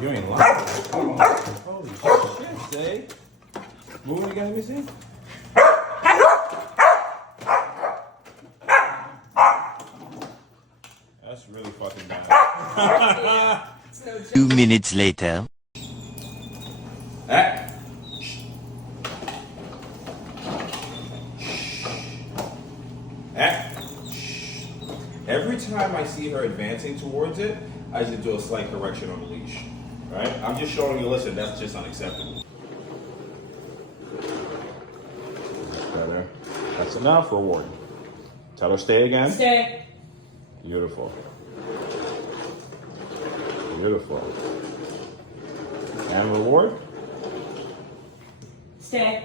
You ain't lying. Come on. Holy shit, Zay. Move it again, let me see. That's really fucking bad. 2 minutes later. Ah. Ah. Every time I see her advancing towards it, I just do a slight correction on the leash. Right? I'm just showing you, listen, that's just unacceptable. Better. That's enough. Reward. Tell her stay again. Stay. Beautiful. Beautiful. And reward. Stay.